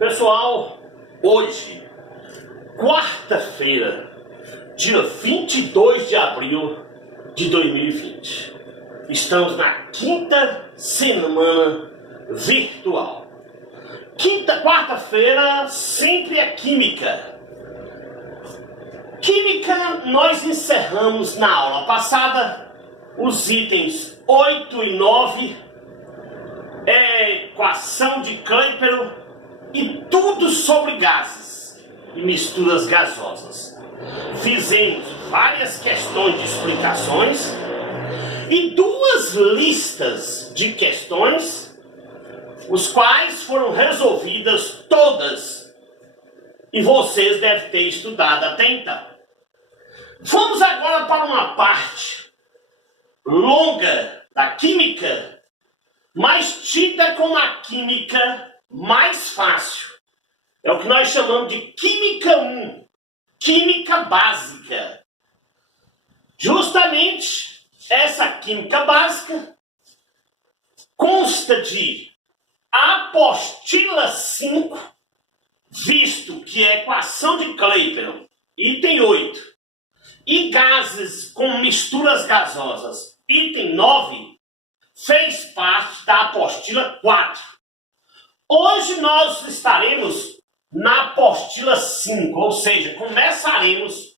Pessoal, hoje, quarta-feira, dia 22 de abril de 2020, estamos na quinta semana virtual. Quarta-feira sempre é química. Química, nós encerramos na aula passada os itens 8 e 9, equação de Clapeyron e tudo sobre gases e misturas gasosas. Fizemos várias questões de explicações e duas listas de questões, os quais foram resolvidas todas e vocês devem ter estudado até então. Vamos agora para uma parte longa da química, mas tida como a química mais fácil. É o que nós chamamos de Química 1, Química Básica. Justamente essa Química Básica consta de apostila 5, visto que é equação de Clapeyron, item 8, e gases com misturas gasosas, item 9, fez parte da apostila 4. Hoje nós estaremos na apostila 5, ou seja, começaremos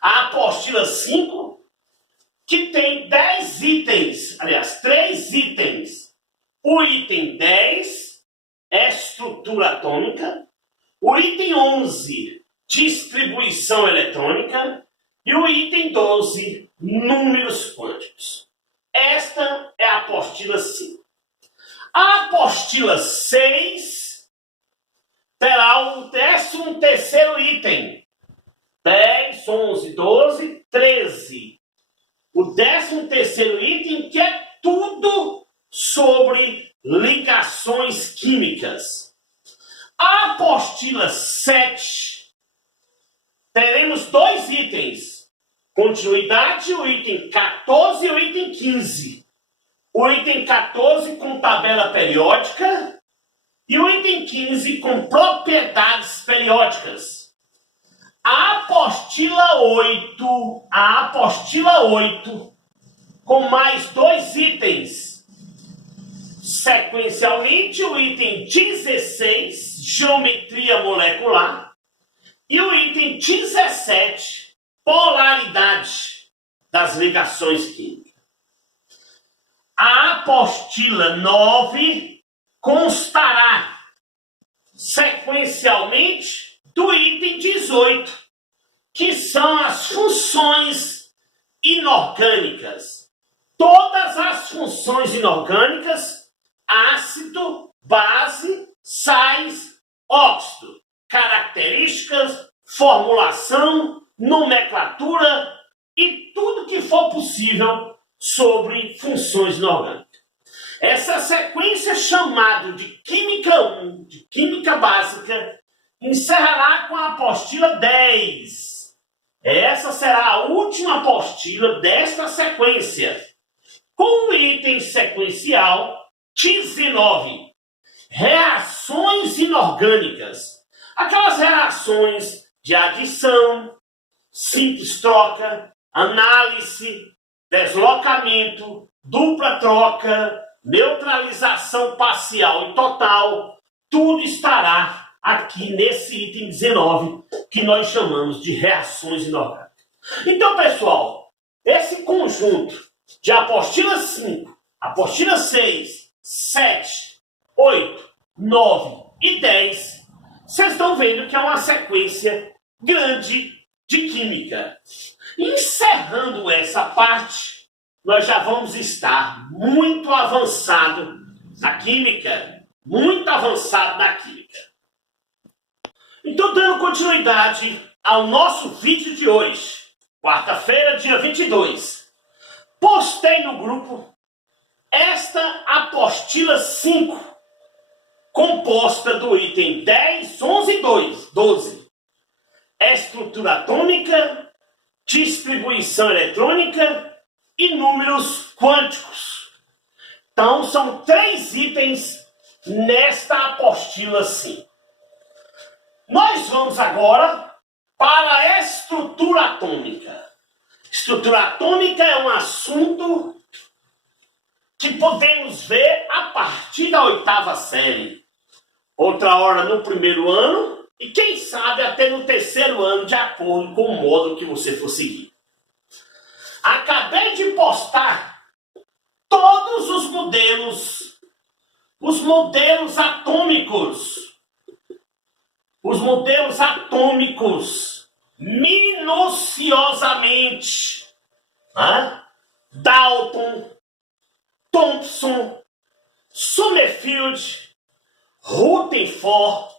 a apostila 5, que tem 10 itens, aliás, 3 itens. O item 10 é estrutura atômica, o item 11, distribuição eletrônica, e o item 12, números quânticos. Esta é a apostila 5. A apostila 6 terá o 13º item. 10, 11, 12, 13. O 13º item, que é tudo sobre ligações químicas. A apostila 7, teremos 2 itens. Continuidade, o item 14 e o item 15. O item 14 com tabela periódica e o item 15 com propriedades periódicas. A apostila 8, com mais 2 itens. Sequencialmente, o item 16, geometria molecular, e o item 17, polaridade das ligações químicas. A apostila 9 constará sequencialmente do item 18, que são as funções inorgânicas. Todas as funções inorgânicas: ácido, base, sais, óxido, características, formulação, nomenclatura e tudo que for possível sobre funções inorgânicas. Essa sequência chamada de Química 1, de Química Básica, encerrará com a apostila 10. Essa será a última apostila desta sequência, com o item sequencial 19, reações inorgânicas. Aquelas reações de adição, simples troca, análise, deslocamento, dupla troca, neutralização parcial e total, tudo estará aqui nesse item 19, que nós chamamos de reações inorgânicas. Então, pessoal, esse conjunto de apostila 5, apostila 6, 7, 8, 9 e 10, vocês estão vendo que é uma sequência grande de química. Encerrando essa parte, nós já vamos estar muito avançado na química. Muito avançado na química. Então, dando continuidade ao nosso vídeo de hoje, quarta-feira, dia 22, postei no grupo esta apostila 5, composta do item 10, 11 e 12. Estrutura atômica, distribuição eletrônica e números quânticos. Então, são 3 itens nesta apostila 5. Nós vamos agora para a estrutura atômica. Estrutura atômica é um assunto que podemos ver a partir da 8ª série. Outra hora no 1º ano e quem sabe até no 3º ano, de acordo com o módulo que você for seguir. Acabei de postar todos os modelos atômicos, minuciosamente. Dalton, Thomson, Sommerfeld, Rutherford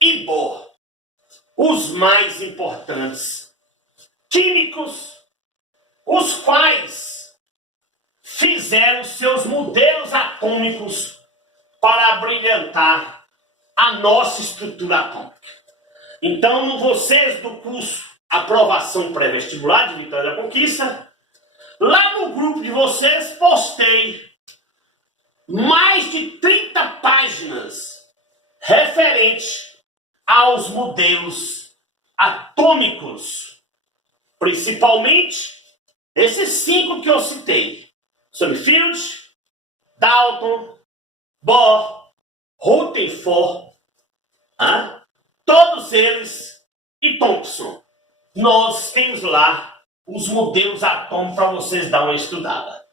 e Bohr, os mais importantes químicos, os quais fizeram seus modelos atômicos para brilhantar a nossa estrutura atômica. Então, vocês do curso Aprovação Pré-Vestibular de Vitória da Conquista, lá no grupo de vocês postei mais de 30 páginas referente aos modelos atômicos, principalmente esses 5 que eu citei: Sommerfeld, Dalton, Bohr, Rutherford, todos eles, e Thomson. Nós temos lá os modelos atômicos para vocês dar uma estudada.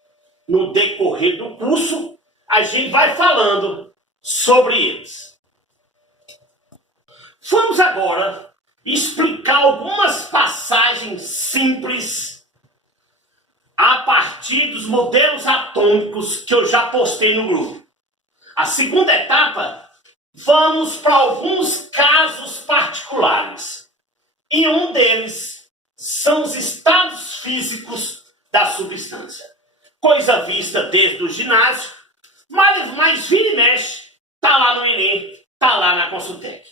No decorrer do curso, a gente vai falando sobre eles. Vamos agora explicar algumas passagens simples a partir dos modelos atômicos que eu já postei no grupo. A segunda etapa, vamos para alguns casos particulares. E um deles são os estados físicos da substância. Coisa vista desde o ginásio, mas vira e mexe, está lá no Enem, está lá na Consultec.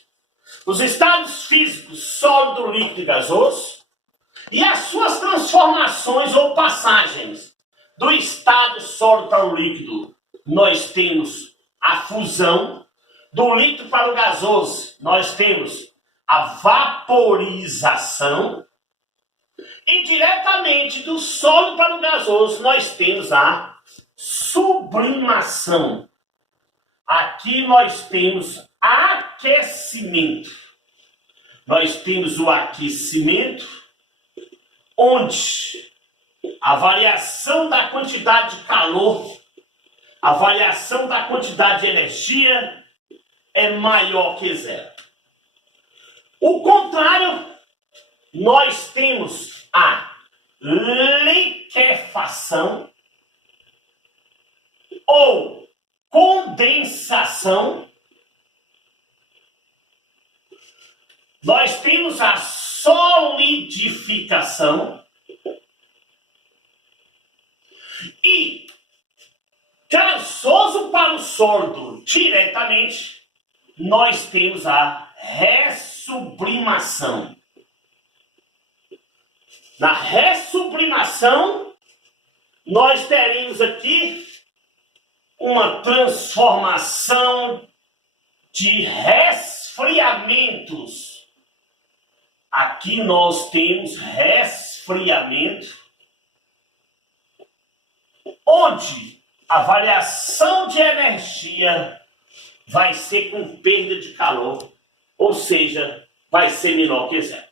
Os estados físicos sólido, líquido e gasoso e as suas transformações ou passagens do estado sólido para o líquido. Nós temos a fusão, do líquido para o gasoso nós temos a vaporização e diretamente do sólido para o gasoso nós temos a sublimação. Aqui nós temos aquecimento. Nós temos o aquecimento, onde a variação da quantidade de calor, a variação da quantidade de energia é maior que zero. O contrário, nós temos a liquefação ou condensação. Nós temos a solidificação e gasoso para o sólido diretamente, nós temos a ressublimação. Na ressublimação, nós teremos aqui uma transformação de resfriamentos. Aqui nós temos resfriamento, onde a variação de energia vai ser com perda de calor, ou seja, vai ser menor que zero.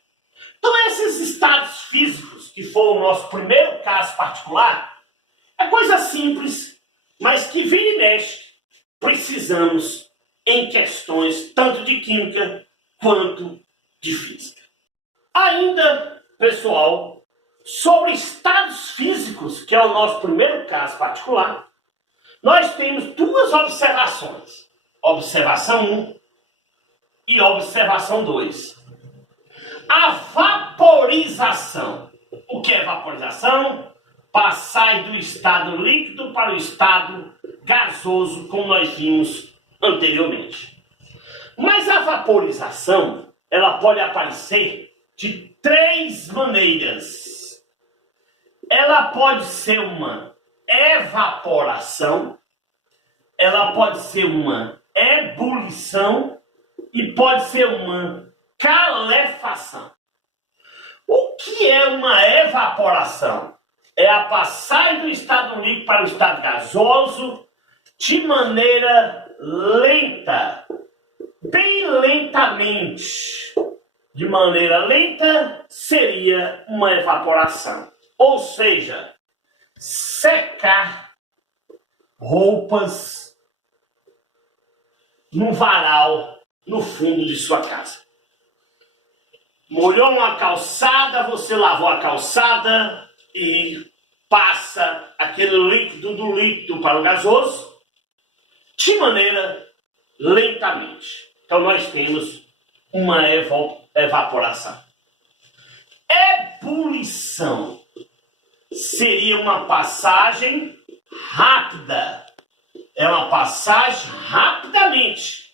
Então, esses estados físicos, que foi o nosso primeiro caso particular, é coisa simples, mas que vira e mexe, precisamos em questões tanto de química quanto de física. Ainda, pessoal, sobre estados físicos, que é o nosso primeiro caso particular, nós temos duas observações. Observação 1 e observação 2. A vaporização. O que é vaporização? Passar do estado líquido para o estado gasoso, como nós vimos anteriormente. Mas a vaporização, ela pode aparecer de 3 maneiras. Ela pode ser uma evaporação, ela pode ser uma ebulição e pode ser uma calefação. O que é uma evaporação? É a passagem do estado líquido para o estado gasoso de maneira lenta, bem lentamente. De maneira lenta seria uma evaporação. Ou seja, secar roupas num varal no fundo de sua casa. Molhou uma calçada, você lavou a calçada e passa aquele líquido do líquido para o gasoso de maneira lentamente. Então nós temos uma evaporação. Ebulição seria uma passagem rápida. É uma passagem rapidamente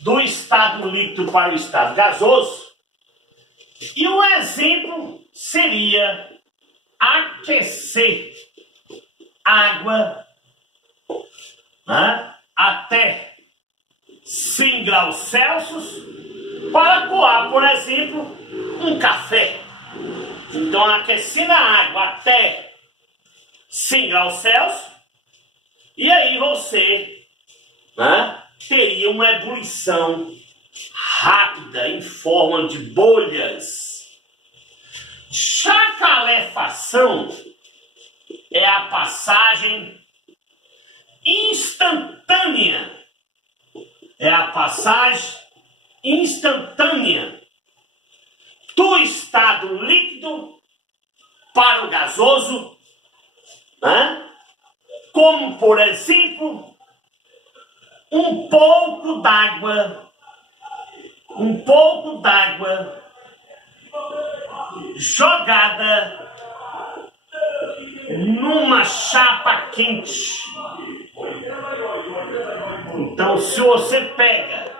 do estado líquido para o estado gasoso. E um exemplo seria aquecer água, né, até 100 graus Celsius para coar, por exemplo, um café. Então, aquecendo a água até 100 graus Celsius, e aí você, né, teria uma ebulição rápida em forma de bolhas. Já a calefação é a passagem instantânea. É a passagem instantânea do estado líquido para o gasoso, né? Como, por exemplo, um pouco d'água jogada numa chapa quente. Então, se você pega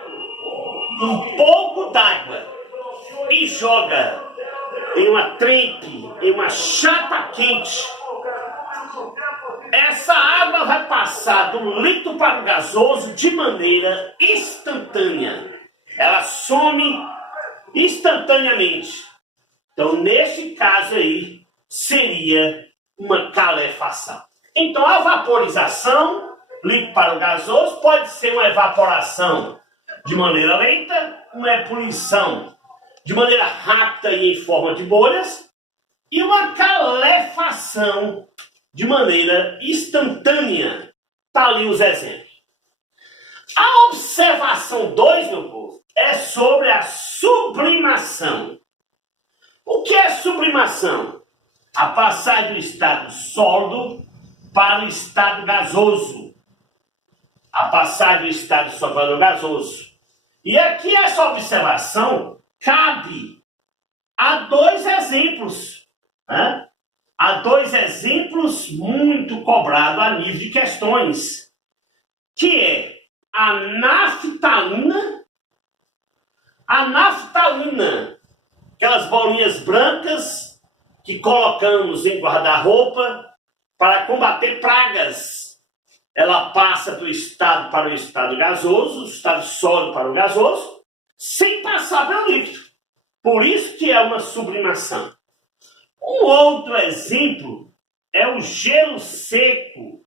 um pouco d'água e joga em uma trempe, em uma chapa quente, essa água vai passar do líquido para o gasoso de maneira instantânea. Ela some instantaneamente. Então, neste caso aí, seria uma calefação. Então, a vaporização, líquido para o gasoso, pode ser uma evaporação de maneira lenta, uma ebulição de maneira rápida e em forma de bolhas, e uma calefação de maneira instantânea. Está ali os exemplos. A observação 2, meu povo, é sobre a sublimação. O que é sublimação? A passagem do estado sólido para o estado gasoso. A passagem do estado sólido para o gasoso. E aqui essa observação cabe a dois exemplos, né? Há dois exemplos muito cobrados a nível de questões, que é a naftalina, aquelas bolinhas brancas que colocamos em guarda-roupa para combater pragas. Ela passa do estado para o estado gasoso, do estado sólido para o gasoso, sem passar pelo líquido. Por isso que é uma sublimação. Um outro exemplo é o gelo seco,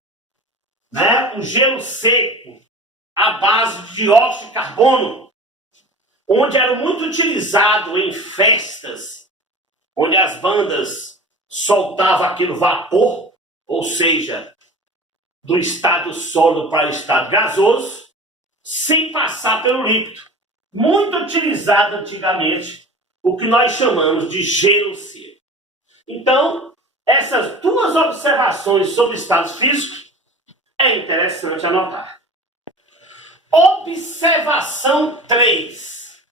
né? O gelo seco à base de dióxido de carbono, onde era muito utilizado em festas, onde as bandas soltavam aquele vapor, ou seja, do estado sólido para o estado gasoso, sem passar pelo líquido. Muito utilizado antigamente, o que nós chamamos de gelo seco. Então, essas duas observações sobre estados físicos é interessante anotar. Observação 3.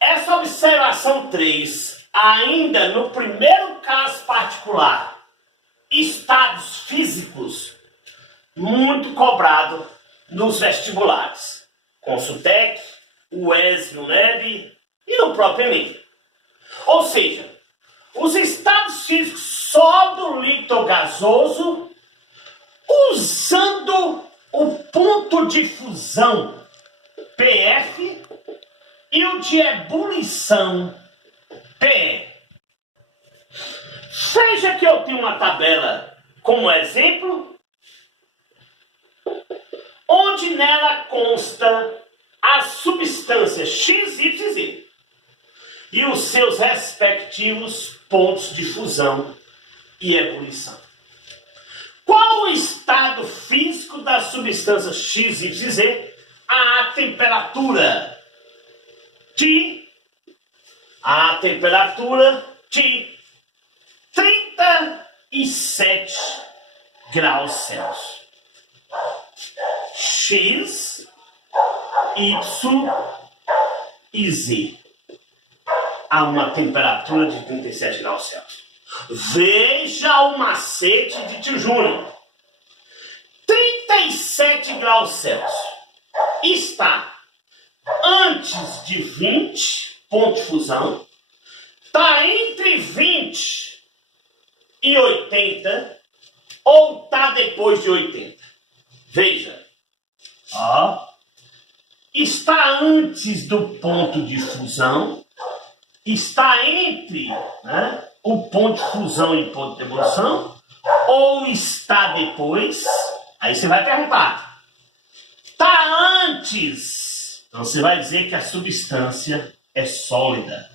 Essa observação 3, ainda no primeiro caso particular, estados físicos, muito cobrado nos vestibulares. Consultec, UES, UNEB e no próprio Enem. Ou seja, os estados físicos sólido, líquido ou gasoso, usando o ponto de fusão PF nível de ebulição PE. Veja que eu tenho uma tabela como exemplo, onde nela consta as substâncias X, Y e Z e os seus respectivos pontos de fusão e ebulição. Qual o estado físico das substâncias X, Y e Z à temperatura T? A temperatura T 37 graus Celsius. X, Y e Z a uma temperatura de 37 graus Celsius. Veja o macete de tio Júnior. 37 graus Celsius está antes de 20, ponto de fusão, está entre 20 e 80, ou está depois de 80. Veja, está antes do ponto de fusão, está entre, né, o ponto de fusão e o ponto de ebulição, ou está depois. Aí você vai perguntar, está antes, então você vai dizer que a substância é sólida.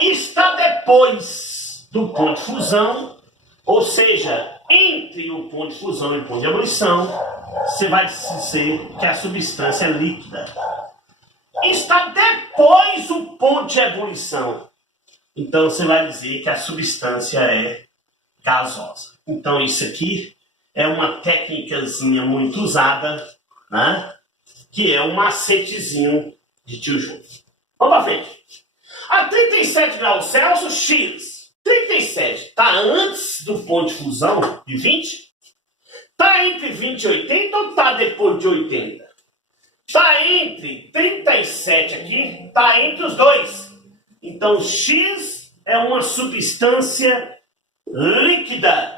Está depois do ponto de fusão, ou seja, entre o ponto de fusão e o ponto de ebulição, você vai dizer que a substância é líquida. Está depois do ponto de ebulição, então você vai dizer que a substância é gasosa. Então isso aqui é uma técnicazinha muito usada, né? Que é um macetezinho de tio Júnior. Vamos para frente. A 37 graus Celsius, X. 37 está antes do ponto de fusão de 20? Está entre 20 e 80 ou está depois de 80? Está entre 37 aqui, está entre os dois. Então X é uma substância líquida.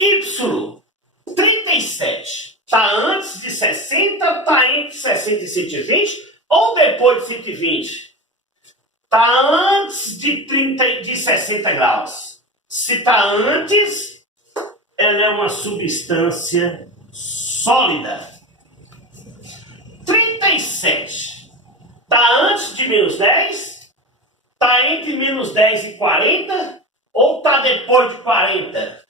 Y, 37. Está antes de 60, está entre 60 e 120 ou depois de 120? Está antes de 60 graus. Se está antes, ela é uma substância sólida. 37. Está antes de menos 10? Está entre menos 10 e 40? Ou está depois de 40?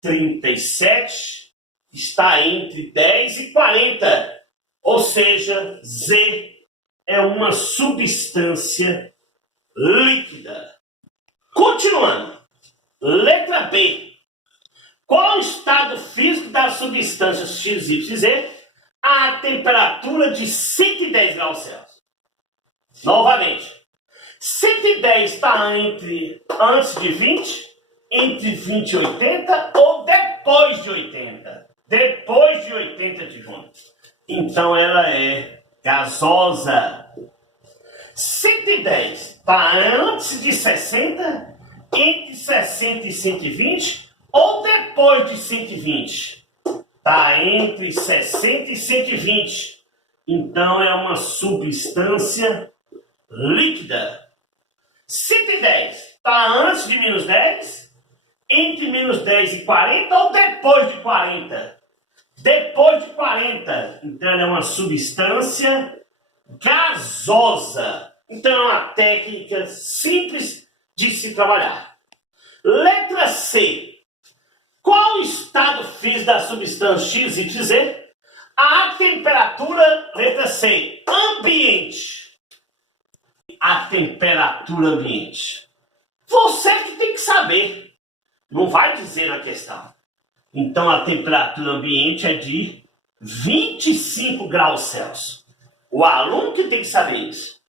37 está entre 10 e 40. Ou seja, Z é uma substância líquida. Continuando. Letra B. Qual o estado físico das substâncias X, Y e Z à temperatura de 110 graus Celsius? Novamente. 110 está antes de 20, entre 20 e 80 ou depois de 80? Depois de 80 de junho. Então ela é gasosa. 110 está antes de 60, entre 60 e 120 ou depois de 120? Está entre 60 e 120. Então é uma substância líquida. 110 está antes de menos 10, entre menos 10 e 40 ou depois de 40? Depois de 40. Então ela é uma substância gasosa. Então é uma técnica simples de se trabalhar. Letra C. Qual o estado físico da substância X, Y, Z à temperatura, letra C, ambiente? A temperatura ambiente. Você que tem que saber. Não vai dizer na questão. Então a temperatura ambiente é de 25 graus Celsius. O aluno que tem que saber isso.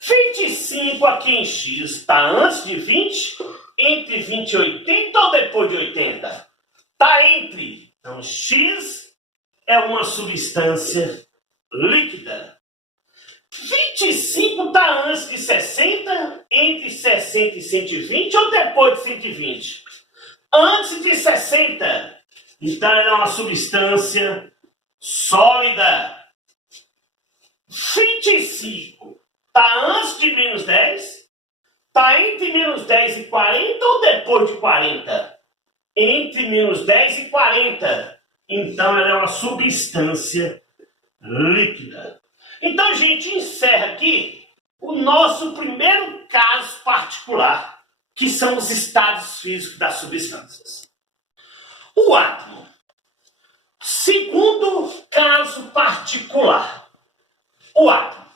25 aqui em X está antes de 20, entre 20 e 80 ou depois de 80? Está entre. Então X é uma substância líquida. 25 está antes de 60, entre 60 e 120 ou depois de 120? Antes de 60. Então ela é uma substância sólida. 25 está antes de menos 10? Está entre menos 10 e 40 ou depois de 40? Entre menos 10 e 40. Então ela é uma substância líquida. Então a gente encerra aqui o nosso primeiro caso particular, que são os estados físicos das substâncias. O átomo. Segundo caso particular. O átomo.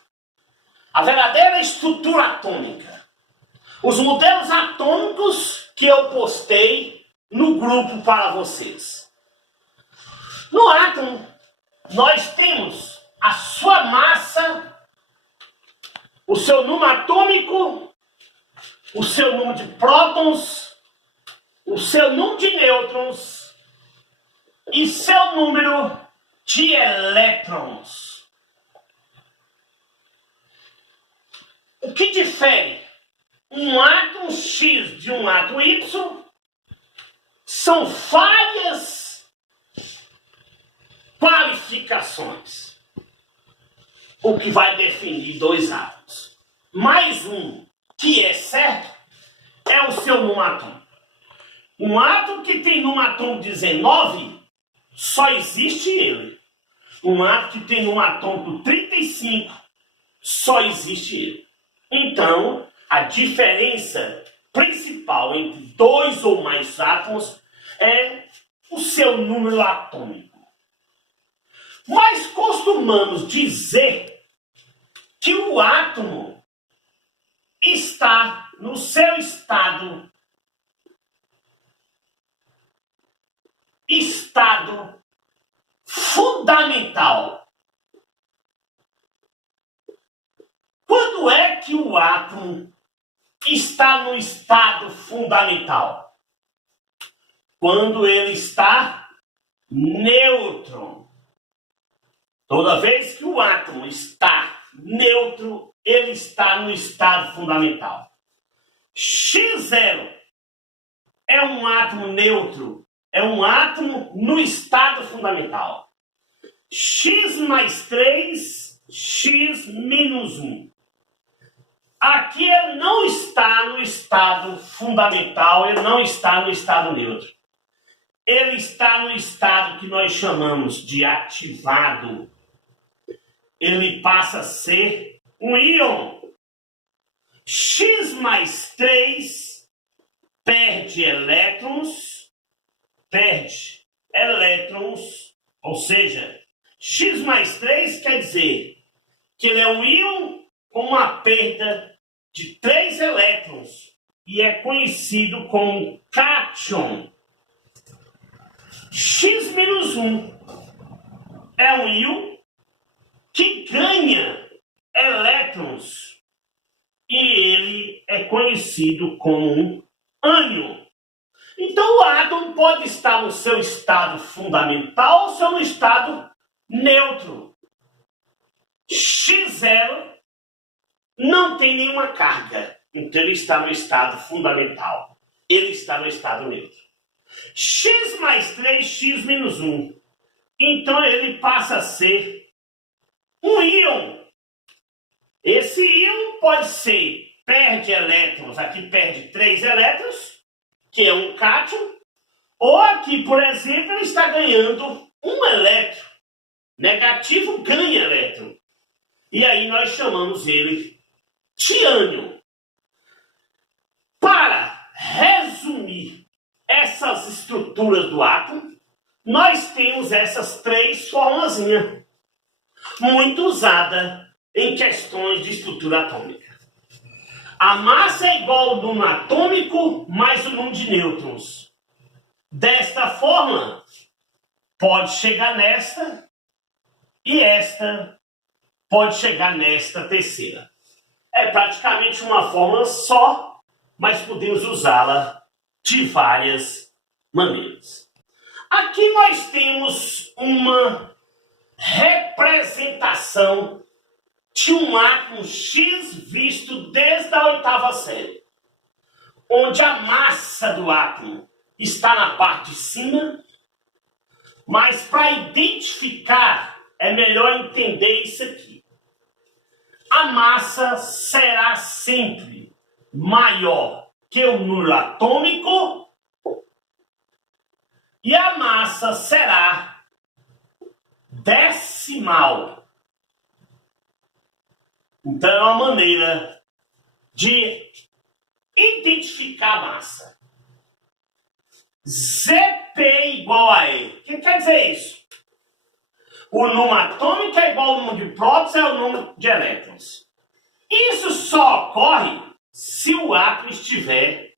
A verdadeira estrutura atômica. Os modelos atômicos que eu postei no grupo para vocês. No átomo, nós temos a sua massa, o seu número atômico, o seu número de prótons, o seu número de nêutrons e seu número de elétrons. O que difere um átomo X de um átomo Y são várias qualificações. O que vai definir dois átomos. Mais um que é certo é o seu número atômico. Um átomo que tem número atômico 19, só existe ele. Um átomo que tem número atômico 35, só existe ele. Então, a diferença principal entre dois ou mais átomos é o seu número atômico. Mas costumamos dizer que o átomo está no seu estado fundamental. Quando é que o átomo está no estado fundamental? Quando ele está neutro. Toda vez que o átomo está neutro, ele está no estado fundamental. X0 é um átomo neutro, é um átomo no estado fundamental. X mais 3, X menos 1. Aqui ele não está no estado fundamental, ele não está no estado neutro. Ele está no estado que nós chamamos de ativado. Ele passa a ser um íon. X mais 3 perde elétrons, ou seja, X mais 3 quer dizer que ele é um íon com uma perda de 3 elétrons e é conhecido como cátion. X-1 é um íon que ganha elétrons e ele é conhecido como um ânion. Então o átomo pode estar no seu estado fundamental ou no estado neutro. X0 não tem nenhuma carga, então ele está no estado fundamental. Ele está no estado neutro. X mais 3, X menos 1. Então ele passa a ser um íon. Esse íon pode ser, perde elétrons, aqui perde 3 elétrons, que é um cátion, ou aqui, por exemplo, ele está ganhando um elétron. Negativo ganha elétron. E aí nós chamamos ele de ânion. Para resumir essas estruturas do átomo, nós temos essas 3 formulazinhas, muito usada em questões de estrutura atômica. A massa é igual ao número atômico mais o número de nêutrons. Desta forma, pode chegar nesta e esta pode chegar nesta terceira. É praticamente uma fórmula só, mas podemos usá-la de várias maneiras. Aqui nós temos uma representação de um átomo X visto desde a 8ª série, onde a massa do átomo está na parte de cima, Mas para identificar, é melhor entender isso aqui. A massa será sempre maior que o número atômico e a massa será decimal. Então é uma maneira de identificar a massa. Zp igual a E. O que quer dizer isso? O número atômico é igual ao número de prótons, é o número de elétrons. Isso só ocorre se o átomo estiver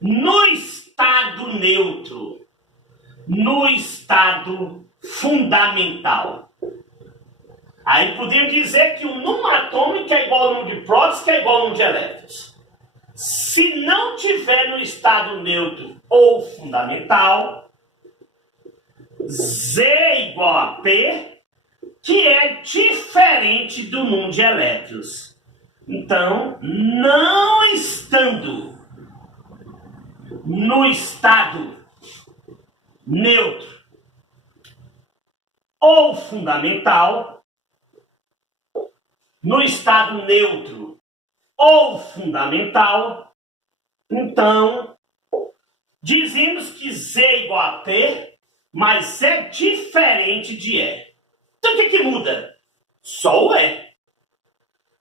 no estado neutro, no estado fundamental. Aí podemos dizer que o número atômico é igual ao número de prótons, que é igual ao número de elétrons. Se não tiver no estado neutro ou fundamental, Z igual a P, que é diferente do número de elétrons. Então, não estando no estado neutro ou fundamental, no estado neutro ou fundamental, então, dizemos que Z é igual a P, mas é diferente de E. Então, o que muda? Só o E.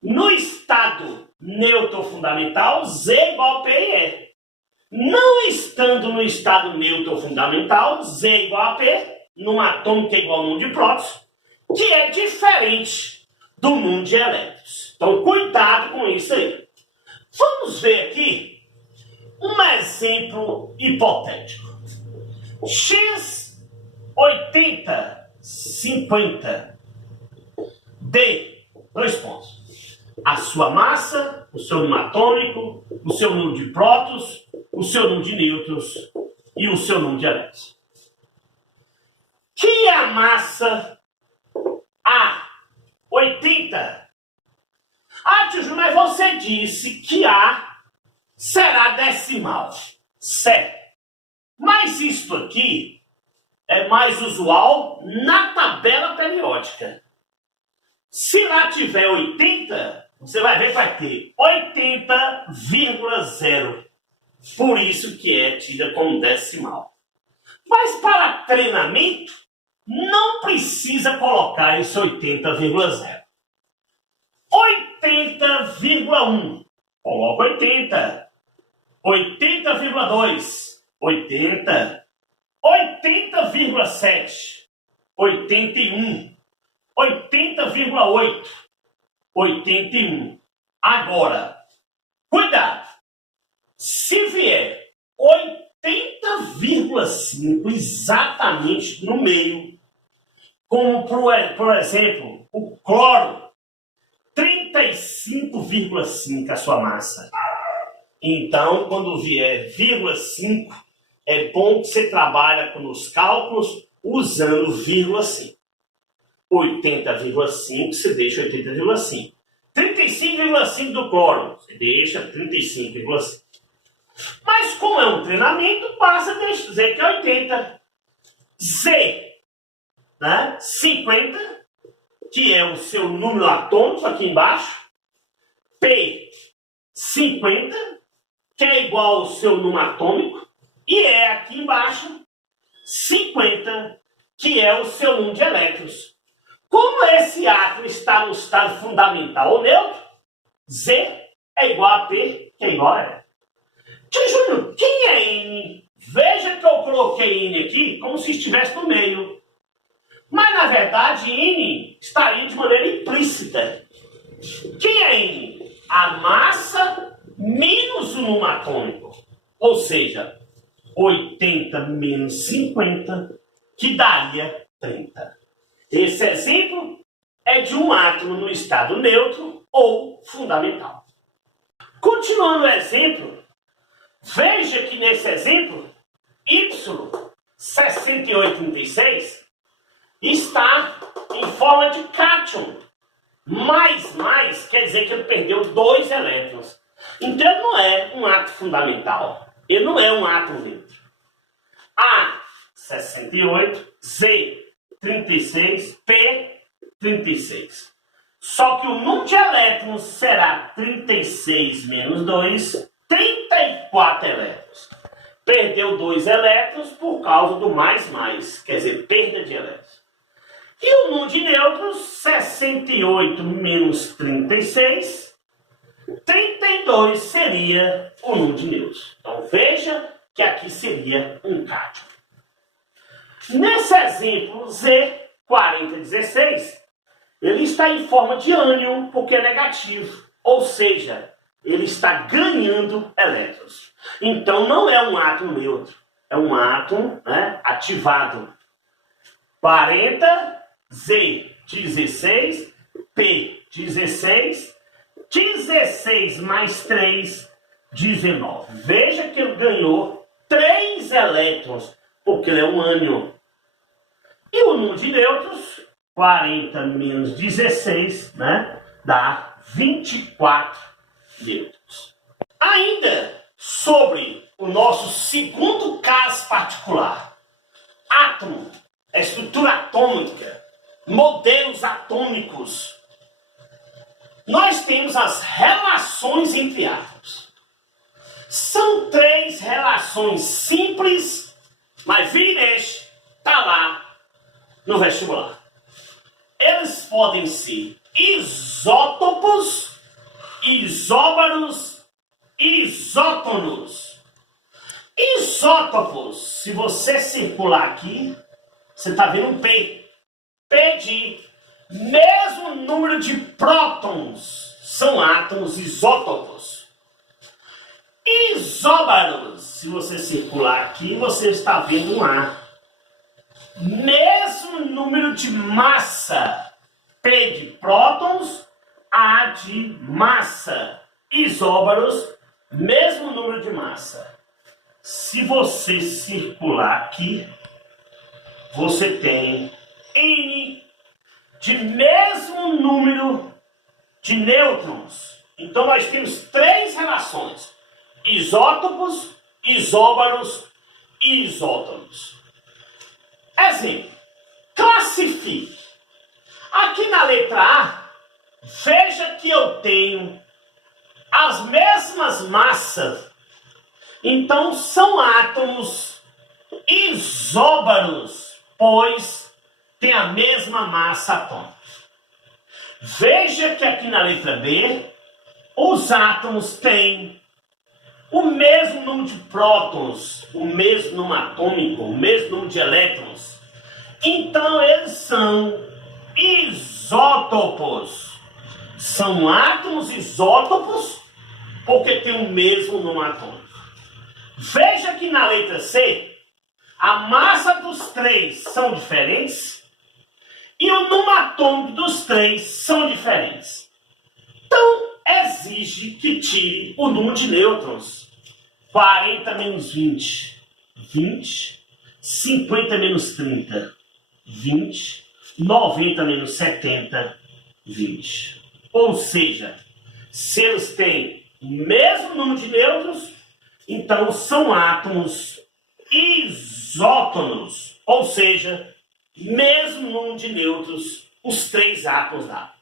No estado neutro ou fundamental, Z é igual a P e E. Não estando no estado neutro ou fundamental, Z é igual a P, numa atômica é igual ao número de prótons, que é diferente do número de elétrons. Então, cuidado com isso aí. Vamos ver aqui um exemplo hipotético. X 80, 50, D, 2 pontos. A sua massa, o seu número atômico, o seu número de prótons, o seu número de nêutrons e o seu número de elétrons. Que a massa A, 80. Tio Júnior, mas você disse que A será decimal. Certo. Mas isto aqui é mais usual na tabela periódica. Se lá tiver 80, você vai ver que vai ter 80,0. Por isso que é tida como decimal. Mas para treinamento, não precisa colocar esse 80,0. 80,1. Coloca 80. 80,2. 80. 80,7. 81. 80,8. 81. Agora, cuidado. Se vier 80,5 exatamente no meio, como por exemplo, o cloro, 35,5 a sua massa. Então, quando vier 0,5, é bom que você trabalha com os cálculos usando 0,5. 80,5, você deixa 80,5. 35,5 do cloro, você deixa 35,5. Mas como é um treinamento, basta dizer que é 80. Z, né? 50, que é o seu número atômico aqui embaixo. P, 50, que é igual ao seu número atômico. E E aqui embaixo, 50, que é o seu número de elétrons. Como esse átomo está no estado fundamental ou neutro, Z é igual a P, que é igual a E. Tio Júnior, quem é N? Veja que eu coloquei N aqui como se estivesse no meio. Mas, na verdade, N estaria de maneira implícita. Quem é N? A massa menos o número atômico. Ou seja, 80 menos 50, que daria 30. Esse exemplo é de um átomo no estado neutro ou fundamental. Continuando o exemplo, veja que nesse exemplo, Y 6836 está em forma de cátion. Mais quer dizer que ele perdeu 2 elétrons. Então não é um átomo fundamental. Ele não é um átomo neutro. A, 68, Z, 36, P, 36. Só que o número de elétrons será 36 menos 2, 34 elétrons. Perdeu 2 elétrons por causa do mais, quer dizer, perda de elétrons. E o número de nêutrons, 68 menos 36, 32 seria o número de nêutrons. Então veja que aqui seria um cátion. Nesse exemplo Z4016, ele está em forma de ânion porque é negativo, ou seja, ele está ganhando elétrons. Então não é um átomo neutro, é um átomo, né, ativado. 40, Z 16, P 16, 16 mais 3, 19. Veja que ele ganhou 3 elétrons, porque ele é um ânion. E o número de nêutrons, 40 menos 16, né, dá 24 nêutrons. Ainda sobre o nosso segundo caso particular, átomo, estrutura atômica, modelos atômicos, nós temos as relações entre átomos. São 3 relações simples, mas vira e mexe, está lá no vestibular. Eles podem ser isótopos, isóbaros, isótonos. Isótopos, se você circular aqui, você está vendo um P. P de mesmo número de prótons, são átomos isótopos. Isóbaros, se você circular aqui, você está vendo um A. Mesmo número de massa, P de prótons, A de massa. Isóbaros, mesmo número de massa. Se você circular aqui, você tem N de mesmo número de nêutrons. Então nós temos 3 relações: isótopos, isóbaros e isótonos. Exemplo, classifique. Aqui na letra A, veja que eu tenho as mesmas massas. Então são átomos isóbaros, pois tem a mesma massa atômica. Veja que aqui na letra B, os átomos têm o mesmo número de prótons, o mesmo número atômico, o mesmo número de elétrons. Então eles são isótopos. São átomos isótopos porque tem o mesmo número atômico. Veja que na letra C, a massa dos 3 são diferentes e o número atômico dos 3 são diferentes. Então, exige que tire o número de nêutrons. 40 menos 20, 20. 50 menos 30, 20. 90 menos 70, 20. Ou seja, se eles têm o mesmo número de nêutrons, então são átomos isótonos. Ou seja, mesmo número de nêutrons, os 3 átomos da.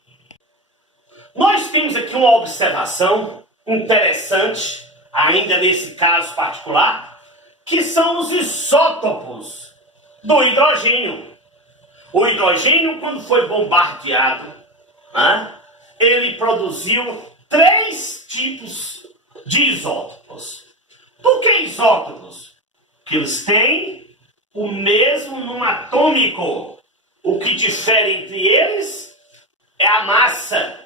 Nós temos aqui uma observação interessante, ainda nesse caso particular, que são os isótopos do hidrogênio. O hidrogênio, quando foi bombardeado, ele produziu 3 tipos de isótopos. Por que isótopos? Porque eles têm o mesmo número atômico. O que difere entre eles é a massa.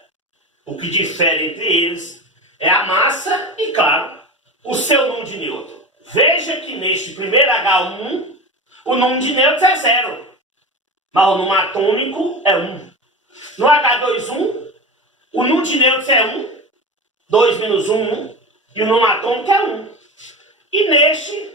O que difere entre eles é a massa e, claro, o seu número de nêutrons. Veja que neste primeiro H1, o número de nêutrons é 0. Mas o número atômico é 1. No H2, o número de nêutrons é 1. 2 menos 1, 1. E o número atômico é 1. E neste,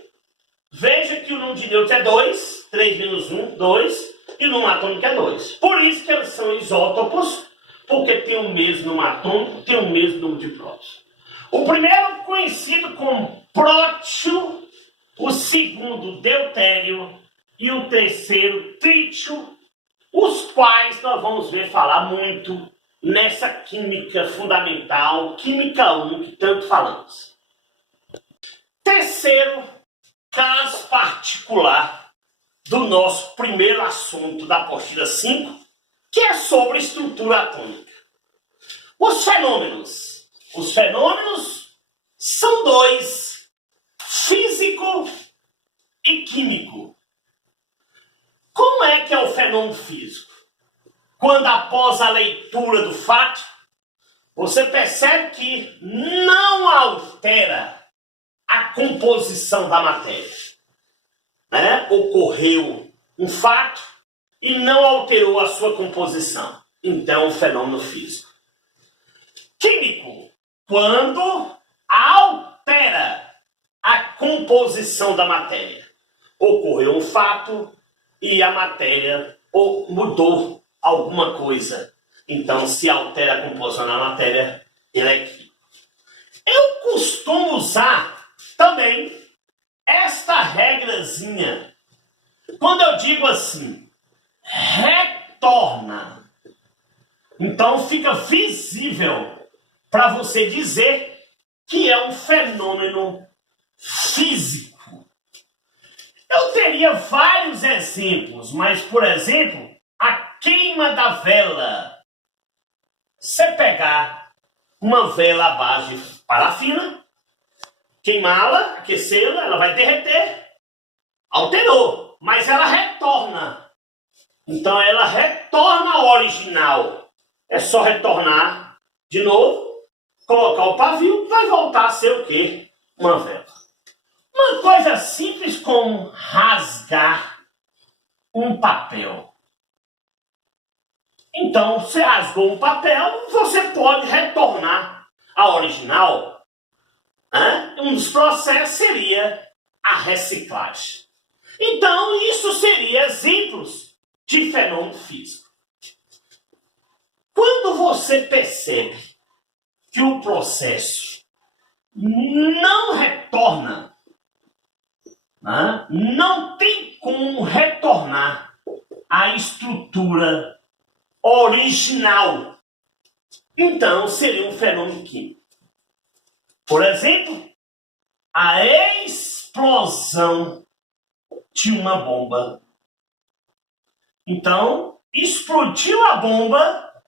veja que o número de nêutrons é 2. 3 menos 1, 2. E o número atômico é 2. Por isso que eles são isótopos, porque tem o mesmo número atômico, tem o mesmo número de prótons. O primeiro conhecido como prótio, o segundo deutério e o terceiro trítio, os quais nós vamos ver falar muito nessa química fundamental, química 1, que tanto falamos. Terceiro caso particular do nosso primeiro assunto da apostila 5, que é sobre estrutura atômica. Os fenômenos. Os fenômenos são dois: físico e químico. Como é que é o fenômeno físico? Quando após a leitura do fato, você percebe que não altera a composição da matéria. Ocorreu um fato e não alterou a sua composição. Então, o fenômeno físico. Químico, quando altera a composição da matéria. Ocorreu um fato e a matéria mudou alguma coisa. Então, se altera a composição da matéria, ele é químico. Eu costumo usar também esta regrazinha quando eu digo assim, retorna. Então fica visível para você dizer que é um fenômeno físico. Eu teria vários exemplos, mas, por exemplo, a queima da vela. Você pegar uma vela à base de parafina, queimá-la, aquecê-la, ela vai derreter. Alterou, mas ela retorna. Então ela retorna ao original. É só retornar de novo, colocar o pavio, vai voltar a ser o quê? Uma vela. Uma coisa simples como rasgar um papel. Então, você rasgou um papel, você pode retornar ao original. Um dos processos seria a reciclagem. Então, isso seria exemplos de fenômeno físico. Quando você percebe que o processo não retorna, não tem como retornar à estrutura original, então seria um fenômeno químico. Por exemplo, a explosão de uma bomba. Então, explodiu a bomba,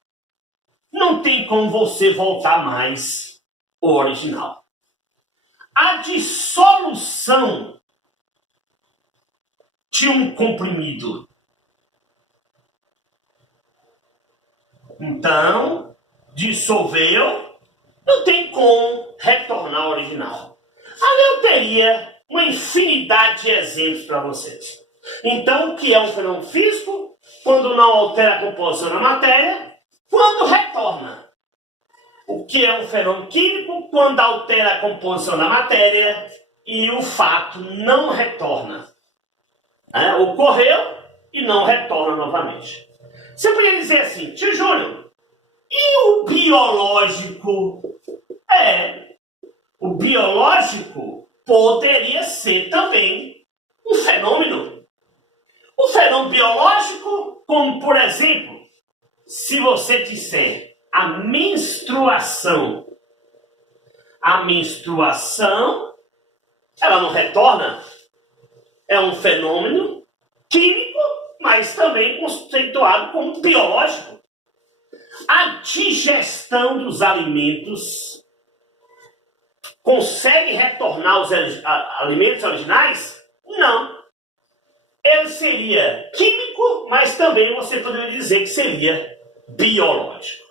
não tem como você voltar mais ao original. A dissolução de um comprimido. Então, dissolveu, não tem como retornar ao original. Ali eu teria uma infinidade de exemplos para vocês. Então, o que é um fenômeno físico? Quando não altera a composição da matéria, quando retorna. O que é um fenômeno químico? Quando altera a composição da matéria e o fato não retorna. Ocorreu e não retorna novamente. Você poderia dizer assim, tio Júnior, e o biológico? O biológico poderia ser também um fenômeno. O fenômeno biológico, como por exemplo, se você disser a menstruação, ela não retorna, é um fenômeno químico, mas também conceituado como biológico. A digestão dos alimentos consegue retornar os alimentos originais? Não. Ele seria químico, mas também você poderia dizer que seria biológico.